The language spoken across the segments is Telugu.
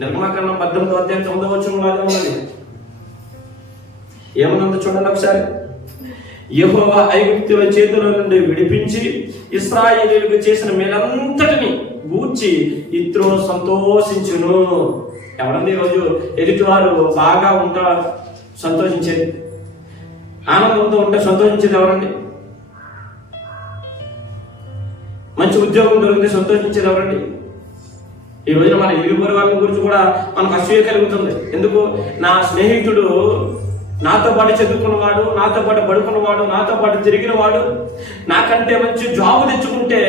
నిర్గమకాండం 18వ అధ్యాయం 9వ వచనంలో అదే ఉన్నది. ఏమన్నంత చూడండి ఒకసారి. యెహోవా ఐగుప్తుల చేతుల నుండి విడిపించి ఇశ్రాయేలీయులకు చేసిన మేలంతటిని గూర్చి ఇత్రో సంతోషించును. ఎవరండి ఈరోజు ఎదుటివారు బాగా ఉంటా సంతోషించేది, ఆనందంతో ఉంటే సంతోషించేది ఎవరండి? మంచి ఉద్యోగం దొరికితే సంతోషించేది ఎవరండి? ఈ రోజున మన ఇరుగు వాళ్ళ గురించి కూడా మనకు అసూయ కలుగుతుంది. ఎందుకు? నా స్నేహితుడు నాతో పాటు చదువుకున్నవాడు, నాతో పాటు పడుకున్నవాడు, నాతో పాటు తిరిగినవాడు నాకంటే మంచి జాబ్ తెచ్చుకుంటే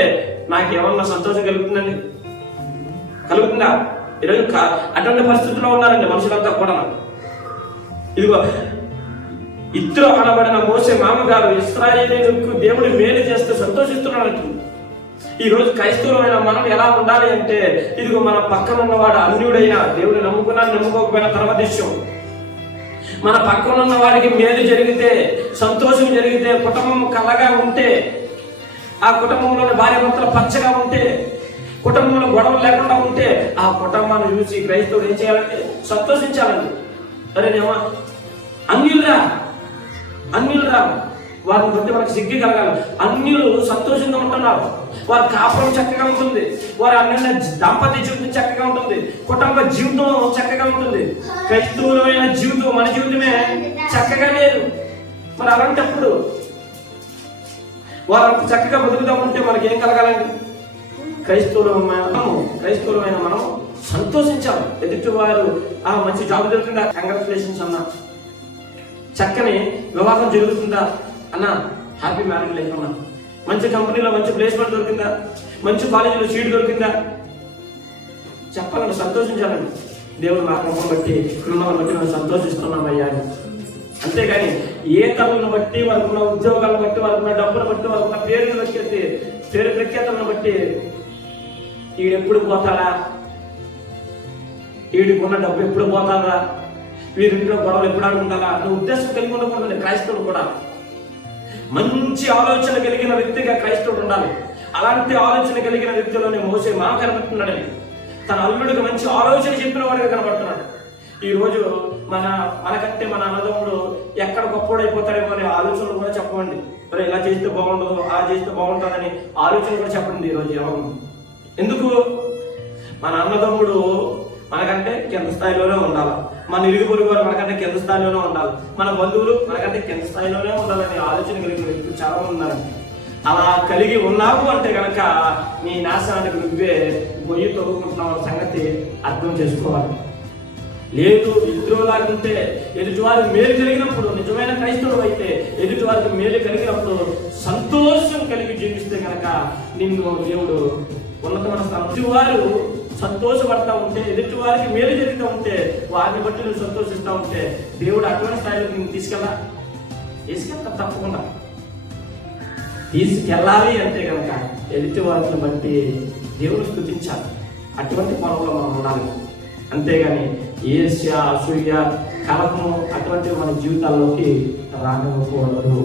నాకేమన్నా సంతోషం కలుగుతుందండి? కలుగుతుందా? ఈరోజు అటువంటి పరిస్థితుల్లో ఉన్నారండి మనుషులంతా కూడా. ఇదిగో ఇత్రో అనబడిన మోసే మామగారు ఇశ్రాయేలీయులకు దేవుడు మేలు చేస్తే సంతోషిస్తున్నాడు. ఈ రోజు క్రైస్తవులైన మనం ఎలా ఉండాలి అంటే, ఇదిగో మన పక్కన ఉన్నవాడు అన్యుడైనా, దేవుడు నమ్ముకున్నా నమ్ముకోకపోయినా తర్వాత విషయం, మన పక్కన ఉన్న వాడికి మేలు జరిగితే, సంతోషం జరిగితే, కుటుంబం కలగా ఉంటే, ఆ కుటుంబంలోని భార్య భర్తలు పచ్చగా ఉంటే, కుటుంబంలో గొడవలు లేకుండా ఉంటే, ఆ కుటుంబాన్ని చూసి క్రైస్తవుడు ఏం చేయాలంటే సంతోషించాలండి. అరేనేమో అన్యులరా వారిని బట్టి మనకు సిగ్గు కలగాలి. అన్యులు సంతోషంగా ఉంటున్నారు, వారి కాపురం చక్కగా ఉంటుంది, వారి అన్యుల దాంపత్య జీవితం చక్కగా ఉంటుంది, కుటుంబ జీవితం చక్కగా ఉంటుంది. క్రైస్తవులమైన జీవితం, మన జీవితమే చక్కగా లేదు. మరి అలాంటప్పుడు వారు అంత చక్కగా బతుకుతా ఉంటే మనకి ఏం కలగాలండి? క్రైస్తవులమైన మనం సంతోషించాలి. ఎదుటి వారు మంచి జాబ్ దొరుకుతుందా, కంగ్రాచులేషన్స్ అన్నా. చక్కని వివాహం జరుగుతుందా అన్నా, హ్యాపీ మ్యారేజ్ లైఫ్ అన్నా. మంచి కంపెనీలో మంచి ప్లేస్మెంట్ దొరికిందా, మంచి కాలేజీలో సీట్ దొరికిందా, చెప్పాలని సంతోషించాలండి. దేవుడు నా కృపను బట్టి, కృపను బట్టి మనం సంతోషిస్తున్నామయ్యా అని. అంతేగాని ఏ తలను బట్టి, వారికి ఉన్న ఉద్యోగాలను బట్టి, వారికి ఉన్న డబ్బును బట్టి, వారికి ఉన్న పేరు ప్రఖ్యాతలను బట్టి ఈడెప్పుడు పోతాడా, వీడికున్న డబ్బు ఎప్పుడు పోతాడా, వీరింట్లో గొడవలు ఎప్పుడు ఆడుకుంటారా నువ్వు ఉద్దేశం కలిగి ఉండకూడదండి. క్రైస్తవుడు కూడా మంచి ఆలోచన కలిగిన వ్యక్తిగా క్రైస్తవుడు ఉండాలి. అలాంటి ఆలోచన కలిగిన వ్యక్తిలోనే మోసే మా కనబడుతున్నాడని, తన అల్లుడికి మంచి ఆలోచన చెప్పిన వాడిగా కనబడుతున్నాడు. ఈ రోజు మనకంటే మన అన్నదమ్ముడు ఎక్కడ గొప్పడైపోతాడేమో అనే ఆలోచనలు కూడా చెప్పండి. మరి ఇలా చేస్తే బాగుండదు, అలా చేస్తే బాగుంటుందని ఆలోచన కూడా చెప్పండి ఈరోజు ఎవరు. ఎందుకు? మన అన్నదమ్ముడు మనకంటే కింద స్థాయిలోనే ఉండాలి, మన ఇరుగు పొరుగు వారు మనకంటే కింద స్థాయిలోనే ఉండాలి, మన బంధువులు మనకంటే కింద స్థాయిలోనే ఉండాలని ఆలోచన కలిగిన వ్యక్తులు చాలా మంది ఉన్నారు. అలా కలిగి ఉన్నావు అంటే కనుక నీ నాశనానికి నువ్వే గొయ్యి తొడుగుకుంటున్నావు సంగతి అర్థం చేసుకోవాలి. లేదు, ఇద్దరులాగుంటే ఎదుటివారికి మేలు కలిగినప్పుడు, నిజమైన క్రైస్తవుడు అయితే ఎదుటివారికి మేలు కలిగినప్పుడు సంతోషం కలిగి జీవిస్తే కనుక నిన్ను దేవుడు ఉన్నతమైన స్థానం. ఎదుటివారు సంతోషపడతా ఉంటే, ఎదుటి వారికి మేలు జరుగుతూ ఉంటే, వారిని బట్టి నువ్వు సంతోషిస్తూ ఉంటే దేవుడు అటువంటి స్థాయిలోకి నేను తీసుకెళ్తా తప్పకుండా తీసుకెళ్ళాలి. అంటే కనుక ఎదుటి వారిని బట్టి దేవుడు స్తుతించాలి. అటువంటి పనుల్లో మనం ఉండాలి. అంతేగాని ఈర్ష్య, అసూయ, కలహము అటువంటివి మన జీవితాల్లోకి రానివ్వకూడదు.